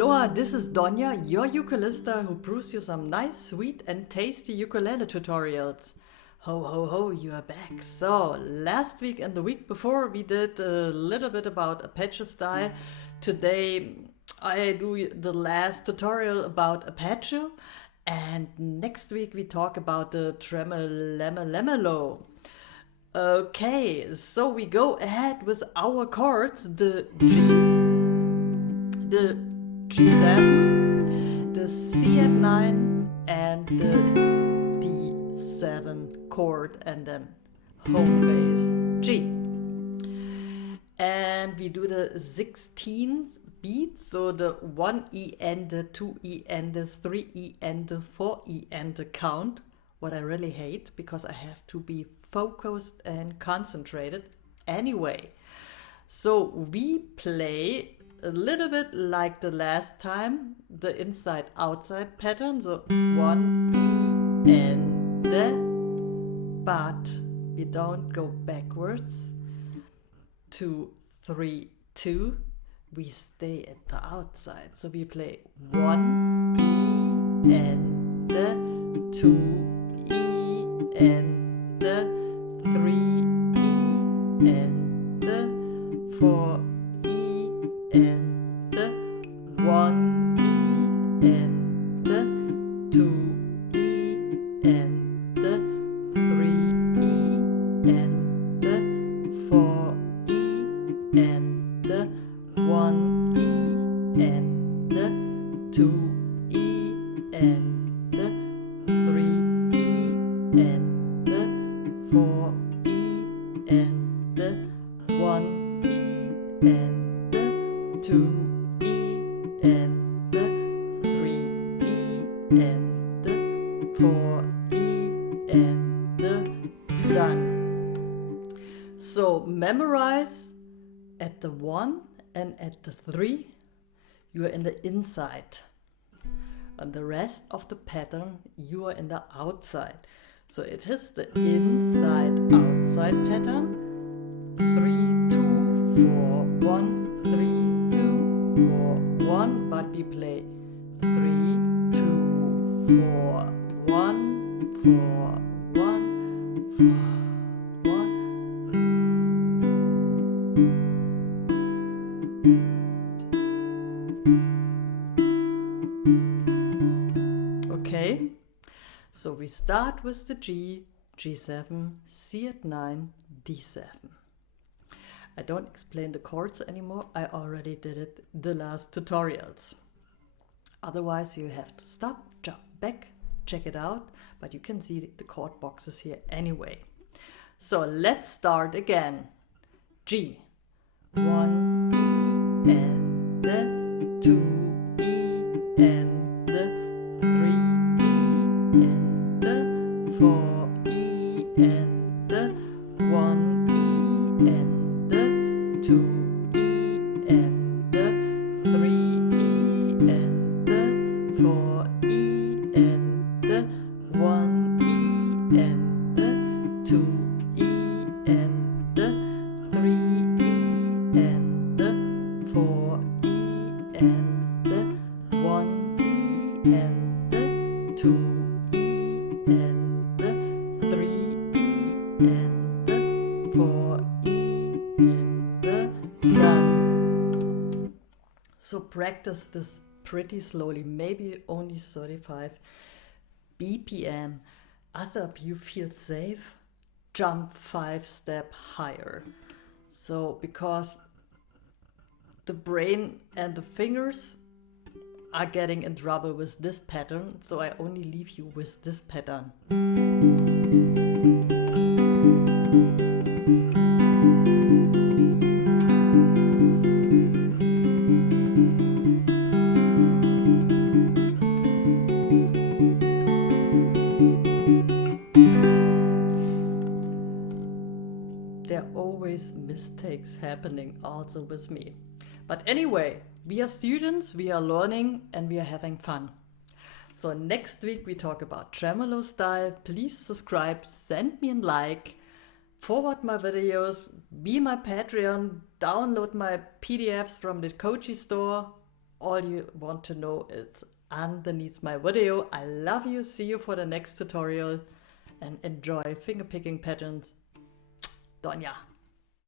Aloha, this is Doña, your ukulista who brews you some nice, sweet and tasty ukulele tutorials. Ho ho ho, you are back. So, last week and the week before we did a little bit about arpeggio style. Today I do the last tutorial about arpeggio, and next week we talk about the tremolo. Okay, so we go ahead with our chords, the G, the G7, the C at 9 and the D7 chord, and then home bass G. And we do the 16th beat, so the 1 E and the 2 E and the 3 E and the 4 E and the count, what I really hate because I have to be focused and concentrated anyway. So we play a little bit like the last time, the inside-outside pattern, so 1 E and the, but we don't go backwards, 2, 3, 2, we stay at the outside, so we play 1 E and the, 2 E and the, 3 E and the, 4 and the 1 E and the 2 E and the 3 E and the 4 E and the 1 E and the 2 E and the 3 E and the 4 E and the 1 E and 2 E and the 3 E and the 4 E and the done. So memorize at the 1 and at the 3 you are in the inside, and the rest of the pattern you are in the outside. So it is the inside outside pattern, 3 2 4 1 3 2 4 1, but we play 3 2 4 1 4 1 4 1. Okay, so we start with the G, G7, C at 9, D7. I don't explain the chords anymore, I already did it the last tutorials. Otherwise you have to stop, jump back, check it out, but you can see the chord boxes here anyway. So let's start again. G, 1 E and the 2 E and the 3 E and the 4 E and the 1 E and the 2 E and the 3 E and the 4 E and the 1 E and the 2 E and the 3 E and the 4 E and the 1 E and the 2 E and the 3 E and the 4 E and the done. So practice this pretty slowly, maybe only 35 BPM. As you feel safe, jump 5 steps higher. So because the brain and the fingers are getting in trouble with this pattern, so I only leave you with this pattern. There are always mistakes happening also with me. But anyway, we are students, we are learning, and we are having fun. So next week we talk about tremolo style. Please subscribe, send me a like, forward my videos, be my Patreon, download my PDFs from the Koji store. all you want to know is underneath my video. I love you. See you for the next tutorial and enjoy fingerpicking patterns. Doña.